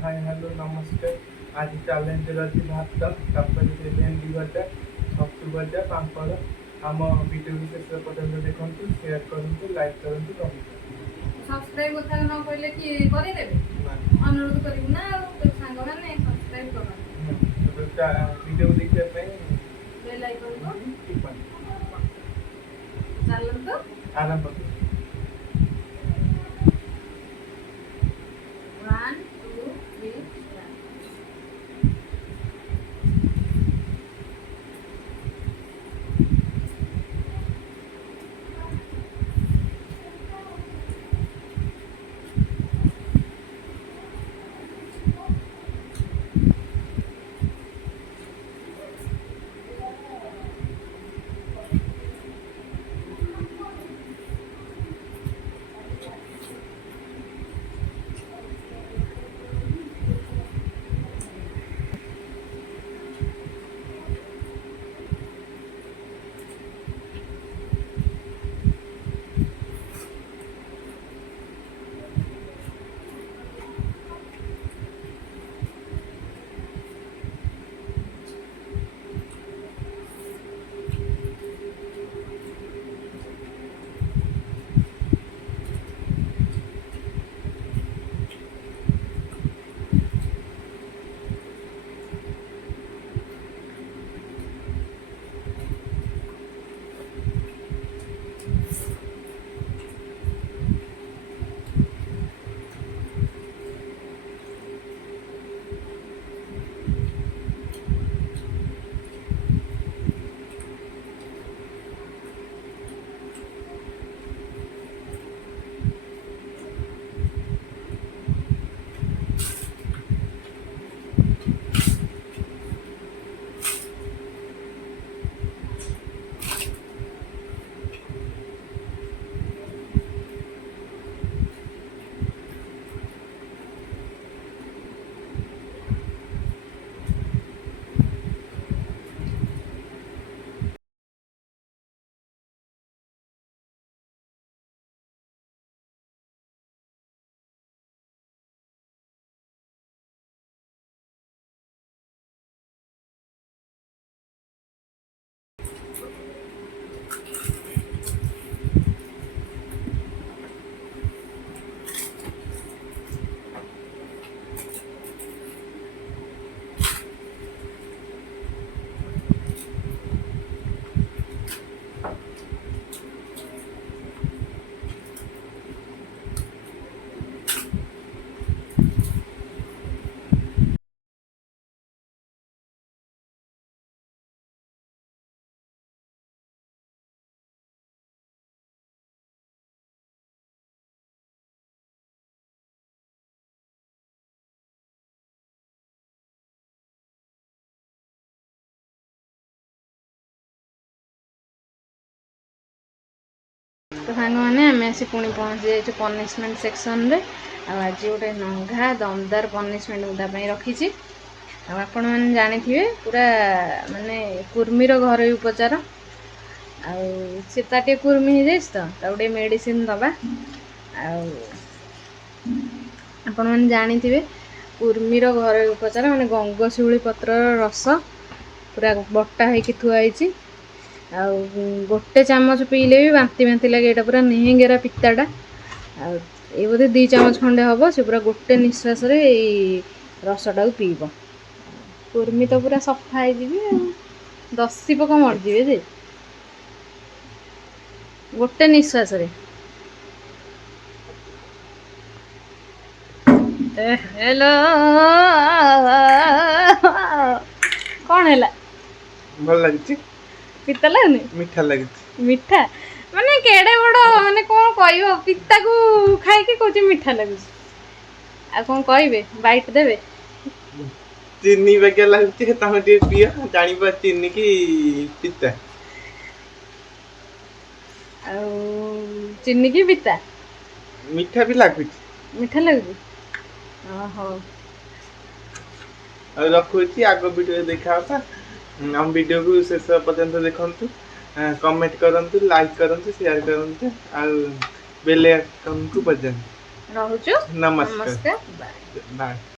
Hi hello नमस्कार। आज challenge रही भात तापर भेंडी भजा छतु भजा पापड़। आम वीडियो को शेष पर्यटन देखूँ शेयर करूँ लाइक करूँ कमेंट सब्सक्राइब कथा न कहले कि करेदेबे अनुरोध करिବୁ ना तो सांग माने सब्सक्राइब करन वीडियो देखिए बेल आइकन को टिप्पणी चलंतो आरंभ 1 2 3 स्टार्ट। तो सांग मैंने आम आसी पुणी पहुँची जाइए पनिशमेंट सेक्शन रे। आज गोटे नंघा दमदार पनिशमेंट मुझे रखी। आपण मैंने जानी थे पूरा माने कुर्मीर घर उपचार आटा कुर्मी हो जाए तो गोटे मेडिसिन दबा आपण मैंने जानी थे कुर्मीर घर उपचार माने गंगशिउली पत्र रस पूरा बटा होगी थुआई आ गोटे चामच पीले भी बांती बांती लगे। यहाँ पूरा निहेंगेरा पिताटा ये बोधे 2 चामच खंडे हम से पूरा गोटे निश्वास रसटा को पीब। कुर्मी तो पूरा सफा हो 10 पोक मरजे जे गोटे निश्वास हेलो कौन है भल लगी पिता लगनी मीठा लगी मीठा माने केड़े बड़ माने कौन कह पिता को खाई कौन मीठा लगुच आ कौन कहे बाइट देवे चीनी बागिया लगे तमें पिया जान चीनी की पिता चीनी की पिता मीठा भी लगुच मीठा लगुच ओहो रखुची आग वीडियो देखा हम वीडियो को शेष पर्यंत देखु कमेंट करंतु लाइक करंतु शेयर करंतु आ बेल आइकन को बजाନ୍ତୁ। रहूछु नमस्कार नमस्कार बाय बाय।